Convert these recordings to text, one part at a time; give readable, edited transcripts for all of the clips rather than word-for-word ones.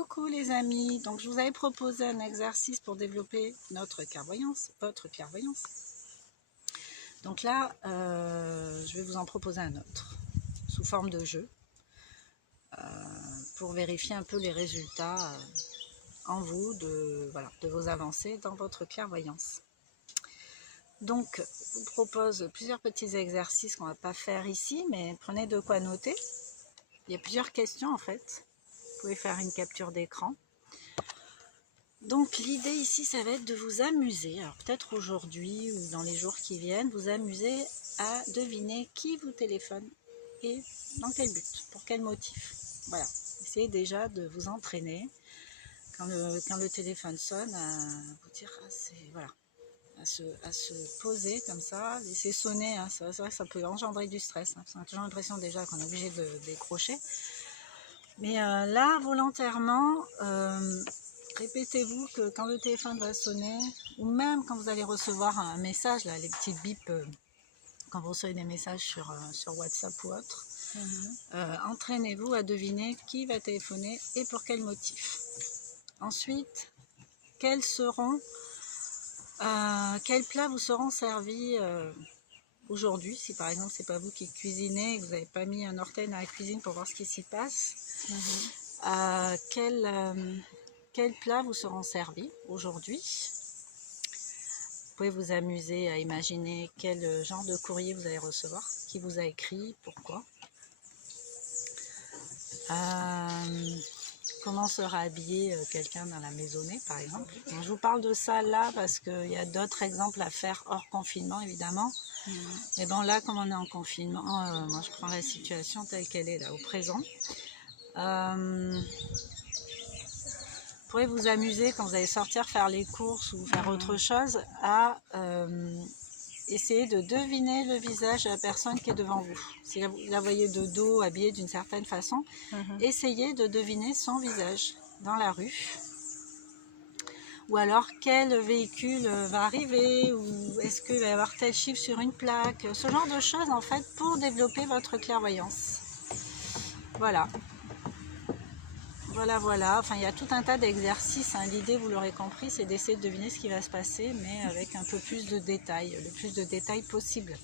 Coucou les amis, donc je vous avais proposé un exercice pour développer notre clairvoyance, votre clairvoyance. Donc là, je vais vous en proposer un autre, sous forme de jeu, pour vérifier un peu les résultats en vous, de vos avancées dans votre clairvoyance. Donc, je vous propose plusieurs petits exercices qu'on ne va pas faire ici, mais prenez de quoi noter. Il y a plusieurs questions en fait. Vous pouvez faire une capture d'écran. Donc l'idée ici, ça va être de vous amuser, alors peut-être aujourd'hui ou dans les jours qui viennent, vous amuser à deviner qui vous téléphone et dans quel but, pour quel motif. Voilà, essayez déjà de vous entraîner quand le téléphone sonne, à vous dire, voilà, à se poser comme ça, laisser sonner, hein, c'est vrai que ça peut engendrer du stress, hein, on a toujours l'impression déjà qu'on est obligé de décrocher. Mais là, volontairement, répétez-vous que quand le téléphone va sonner, ou même quand vous allez recevoir un message, là, les petites bips, quand vous recevez des messages sur WhatsApp ou autre, entraînez-vous à deviner qui va téléphoner et pour quel motif. Ensuite, quels plats vous seront servis aujourd'hui, si par exemple c'est pas vous qui cuisinez et que vous n'avez pas mis un orteil dans la cuisine pour voir ce qui s'y passe. Quels plats vous seront servis aujourd'hui? Vous pouvez vous amuser à imaginer quel genre de courrier vous allez recevoir, qui vous a écrit, pourquoi. Comment sera habillé quelqu'un dans la maisonnée, par exemple. Donc, je vous parle de ça là parce qu'il y a d'autres exemples à faire hors confinement, évidemment. Mais bon, là, comme on est en confinement, moi je prends la situation telle qu'elle est là, au présent. Vous pourrez vous amuser quand vous allez sortir faire les courses ou faire autre chose à essayer de deviner le visage de la personne qui est devant vous. Si vous la voyez de dos, habillée d'une certaine façon, essayez de deviner son visage dans la rue. Ou alors quel véhicule va arriver, ou est-ce qu'il va y avoir tel chiffre sur une plaque, ce genre de choses en fait pour développer votre clairvoyance. Voilà. Voilà, enfin il y a tout un tas d'exercices, hein. L'idée, vous l'aurez compris, c'est d'essayer de deviner ce qui va se passer, mais avec un peu plus de détails, le plus de détails possible.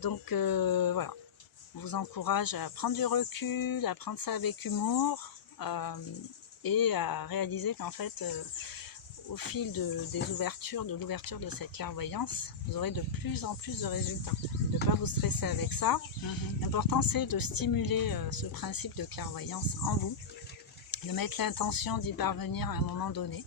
Donc voilà, je vous encourage à prendre du recul, à prendre ça avec humour, et à réaliser qu'en fait, au fil de l'ouverture de cette clairvoyance, vous aurez de plus en plus de résultats. De ne pas vous stresser avec ça. L'important, c'est de stimuler ce principe de clairvoyance en vous, de mettre l'intention d'y parvenir à un moment donné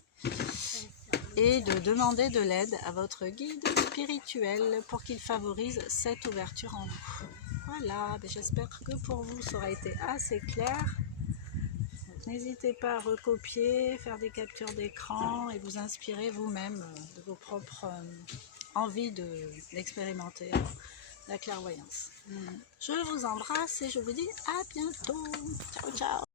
et de demander de l'aide à votre guide spirituel pour qu'il favorise cette ouverture en vous. Voilà, j'espère que pour vous ça aura été assez clair. N'hésitez pas à recopier, faire des captures d'écran et vous inspirer vous-même de vos propres envies d'expérimenter la clairvoyance. Je vous embrasse et je vous dis à bientôt. Ciao, ciao.